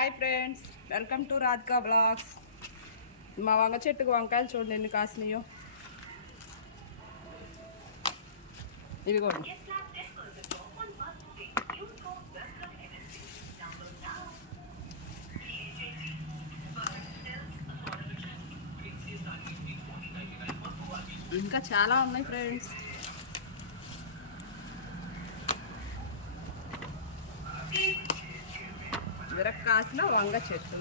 Hi friends welcome to Radhika blogs మా వంగ చెట్టుకు వంకాయలు చూడండి ఎన్ని కాసినాయో. ఇదిగోండి. ఇంకా చాలా ఉన్నాయి ఫ్రెండ్స్. విరక్కాసిన వంగ చెట్టు.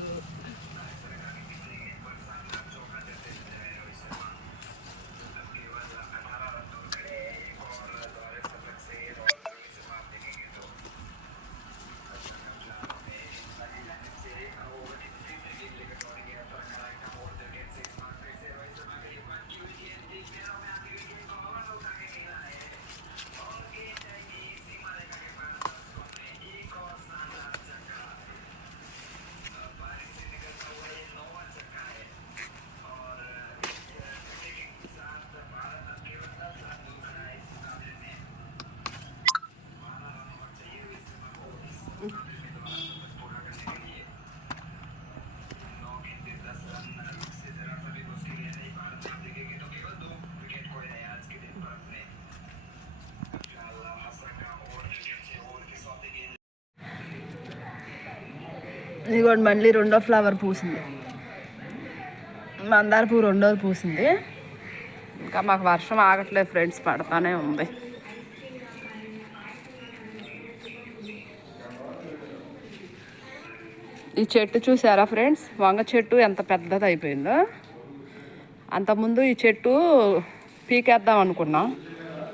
ఇదిగోండి మళ్ళీ రెండో ఫ్లవర్ పూసింది. మందార పువ్వు రెండోది పూసింది. ఇంకా మాకు వర్షం ఆగట్లేదు ఫ్రెండ్స్ పడతానే ఉంది. ఈ చెట్టు చూసారా ఫ్రెండ్స్? వంగ చెట్టు ఎంత పెద్దది అయిపోయిందో. అంతకుముందు ఈ చెట్టు పీకేద్దాం అనుకున్నాం.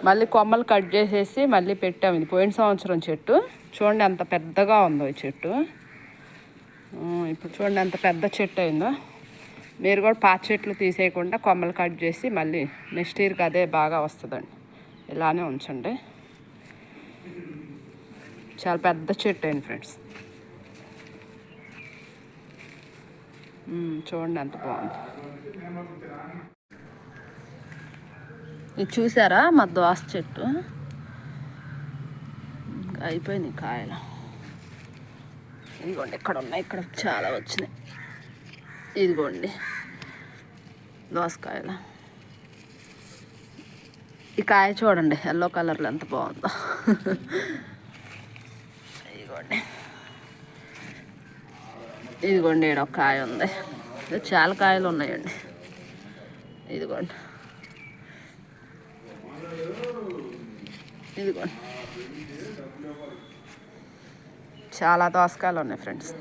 మళ్ళీ కొమ్మలు కట్ చేసేసి మళ్ళీ పెట్టాము ఇది పోయిన సంవత్సరం చెట్టు. చూడండి ఎంత పెద్దగా ఉందో ఈ చెట్టు. ఇప్పుడు చూడండి ఎంత పెద్ద చెట్టు అయిందో? మీరు కూడా పాత చెట్లు తీసేయకుండా కొమ్మలు కట్ చేసి మళ్ళీ నెక్స్ట్ ఇయర్కి అదే బాగా వస్తుందండి. ఇలానే ఉంచండి. చాలా పెద్ద చెట్టు అయింది ఫ్రెండ్స్. చూడండి ఎంత బాగుంది. ఇది చూసారా? మా దోస చెట్టు. ఇంకా అయిపోయింది కాయలు. ఇదిగోండి ఇక్కడ ఉన్నాయి? ఇక్కడ చాలా వచ్చినాయి. ఇదిగోండి దోసకాయలు. ఈ కాయ చూడండి ఎల్లో కలర్లో ఎంత బాగుందో. ఇదిగోండి. ఇదిగోండి ఈడ ఒక కాయ ఉంది. చాలా కాయలు ఉన్నాయండి. ఇదిగోండి. ఇదిగోండి. చాలా దోసకాయలు ఉన్నాయి ఫ్రెండ్స్.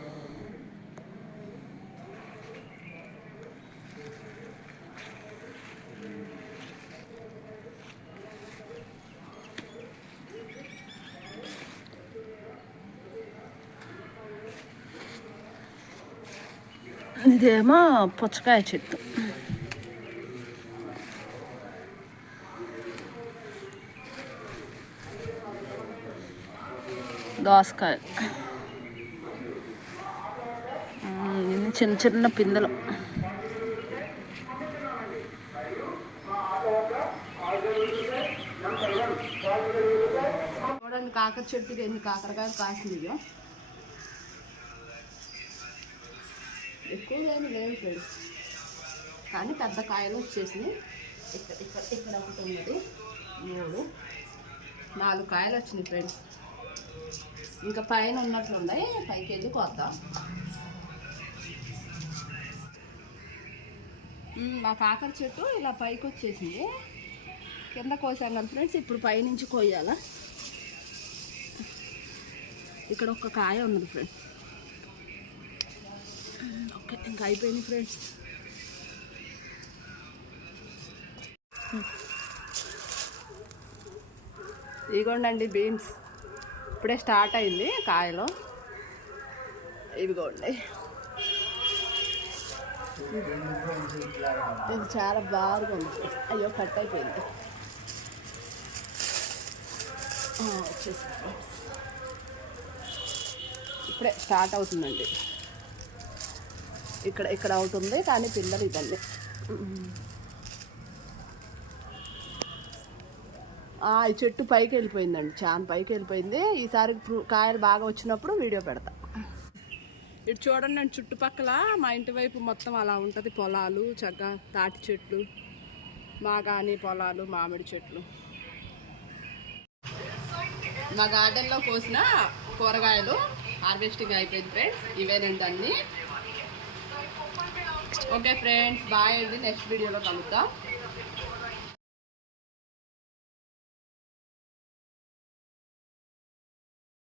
ఇదేమో పుచ్చకాయ చెట్టు. దోసకాయ. చిన్న చిన్న పిందెలు. చూడండి కాకర చెట్టుకి ఎన్ని కాకరకాయలు కాసింది ఎక్కువ ఏమి లేవు ఫ్రెండ్స్. కానీ పెద్ద కాయలు వచ్చేసినాయి. ఇక్కడ ఇక్కడ ఇక్కడ ఒకటి ఉన్నది. మూడు నాలుగు కాయలు వచ్చినాయి ఫ్రెండ్స్. ఇంకా పైన ఉన్నట్లు ఉన్నాయి పైకి వెళ్ళి కొద్దాం. మా కాకర చెట్టు ఇలా పైకి వచ్చేసింది. కింద కోసాం కదా ఫ్రెండ్స్ ఇప్పుడు పైనుంచి కోయాలా? ఇక్కడ ఒక కాయ ఉన్నది ఫ్రెండ్స్. ఓకే ఇంకా అయిపోయింది ఫ్రెండ్స్. ఇదిగోండి బీన్స్. ఇప్పుడే స్టార్ట్ అయింది కాయలో. ఇవిగోండి. ఇది చాలా బాగా ఉంది. అయ్యో కట్ అయిపోయింది. వచ్చేసి ఇప్పుడే స్టార్ట్ అవుతుందండి. ఇక్కడ ఇక్కడ అవుతుంది కానీ పిల్లలు ఇదండి ఆ, ఈ చెట్టు పైకి వెళ్ళిపోయిందండి. చాలా పైకి వెళ్ళిపోయింది. ఈసారి కాయలు బాగా వచ్చినప్పుడు వీడియో పెడతా. ఇటు చూడండి నేను చుట్టుపక్కల మా ఇంటి వైపు మొత్తం అలా ఉంటుంది. పొలాలు చక్కగా తాటి చెట్లు మాగాని పొలాలు మామిడి చెట్లు. మా గార్డెన్లో కోసిన కూరగాయలు హార్వెస్టింగ్ అయిపోయింది ఫ్రెండ్స్. ఇవేనండి అన్నీ. ఓకే ఫ్రెండ్స్ బాయ్ అండి. నెక్స్ట్ వీడియోలో కలుద్దాం.